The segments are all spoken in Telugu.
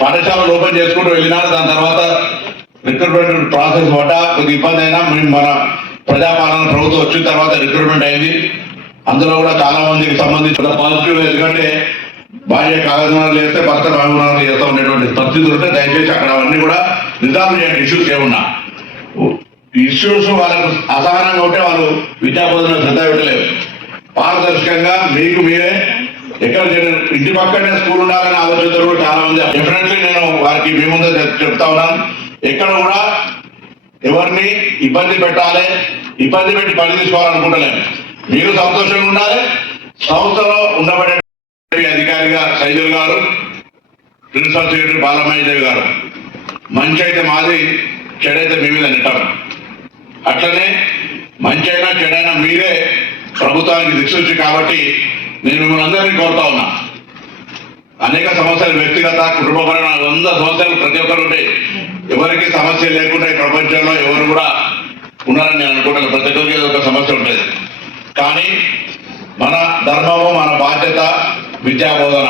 పాఠశాలలు ఓపెన్ చేసుకుంటూ వెళ్ళినారు. దాని తర్వాత రిక్రూట్మెంట్ ప్రాసెస్ కొద్ది ఇబ్బంది అయినా మన ప్రజాపాలన ప్రభుత్వం వచ్చిన తర్వాత రిక్రూట్మెంట్ అయింది. అందులో కూడా చాలా మందికి సంబంధించిన పాజిటివ్, ఎందుకంటే భార్య కాగజనాలు చేస్తే భర్త కాగజనాలు చేస్తూ ఉండేటువంటి పరిస్థితులు ఉంటే దయచేసి అక్కడ అవన్నీ కూడా రిజాల్వ్ చేయండి. ఇష్యూస్ ఏమున్నా ఇష్యూస్ వాళ్ళకు అసహనంగా ఉంటే వాళ్ళు విద్యాబోధన శ్రద్ధ పెట్టలేరు. పారదర్శకంగా మీకు మీరే ఎక్కడ ఇంటి పక్కనే స్కూల్ ఉండాలని ఆలోచనలు కూడా చాలా మంది. డెఫినెట్లీ నేను వారికి మీ ముందే చెప్తా ఉన్నాను, ఎక్కడ కూడా ఎవరిని ఇబ్బంది పెట్టాలి, ఇబ్బంది పెట్టి పని తీసుకోవాలనుకుంటలేము. మీరు సంతోషంగా ఉండాలి. సంస్థలో ఉండబడే అధికారిగా సైదుల్ గారు, ప్రిన్సిపల్ సెక్రటరీ బాలమహేశ్వరి గారు, మంచి అయితే మాది, చెడైతే మీ మీద నెట్టారు. అట్లనే మంచి అయినా చెడైనా మీరే ప్రభుత్వానికి దిక్సూచి. కాబట్టి నేను మిమ్మల్ని అందరినీ కోరుతా ఉన్నా, అనేక సమస్యలు వ్యక్తిగత కుటుంబపరమైన 100 సమస్యలు ప్రతి ఒక్కరు ఉంటాయి. ఎవరికి సమస్య లేకుండా ఈ ప్రపంచంలో ఎవరు కూడా ఉన్నారని నేను అనుకుంటాను. ప్రతి ఒక్కరికి ఏదో ఒక సమస్య ఉంటుంది. కానీ మన ధర్మము, మన బాధ్యత విద్యాబోధన.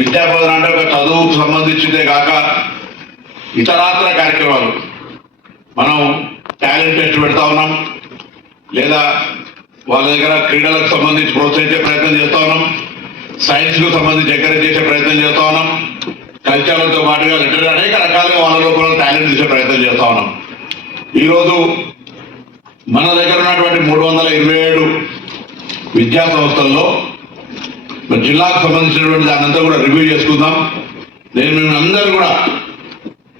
విద్యాబోధన అంటే ఒక చదువుకు సంబంధించిందే కాక ఇతరాత్ర కార్యక్రమాలు. మనం టాలెంట్ టెస్ట్ పెడతా ఉన్నాం, లేదా వాళ్ళ దగ్గర క్రీడలకు సంబంధించి ప్రోత్సహించే ప్రయత్నం చేస్తా ఉన్నాం, సైన్స్కు సంబంధించి ఎంకరేజ్ చేసే ప్రయత్నం చేస్తా ఉన్నాం, కల్చర్లతో పాటుగా లిటరీ అనేక రకాలుగా వాళ్ళ లోపల టాలెంట్ చేసే ప్రయత్నం చేస్తా ఉన్నాం. ఈరోజు మన దగ్గర ఉన్నటువంటి 327 విద్యా సంస్థల్లో జిల్లాకు సంబంధించినటువంటి దానంతా కూడా రివ్యూ చేసుకుందాం. నేను మేము అందరూ కూడా,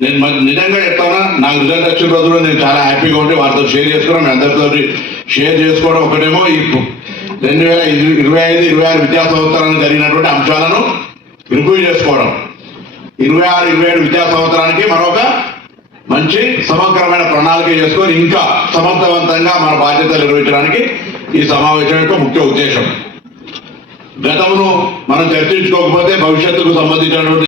నేను నిజంగా చెప్తానా, నాకు రిజల్ట్ వచ్చిన రోజు కూడా నేను చాలా హ్యాపీగా ఉండి వారితో షేర్ చేసుకున్నాను. మీ అందరితో షేర్ చేసుకోవడం ఒకటేమో, ఈ 2025-26 విద్యా సంవత్సరానికి జరిగినటువంటి అంశాలను రివ్యూ చేసుకోవడం, 26-27 విద్యా సంవత్సరానికి మరొక మంచి సమగ్రమైన ప్రణాళిక చేసుకొని ఇంకా సమర్థవంతంగా మన బాధ్యతలు నిర్వహించడానికి ఈ సమావేశం యొక్క ముఖ్య ఉద్దేశం. గతమును మనం చర్చించుకోకపోతే భవిష్యత్తుకు సంబంధించినటువంటి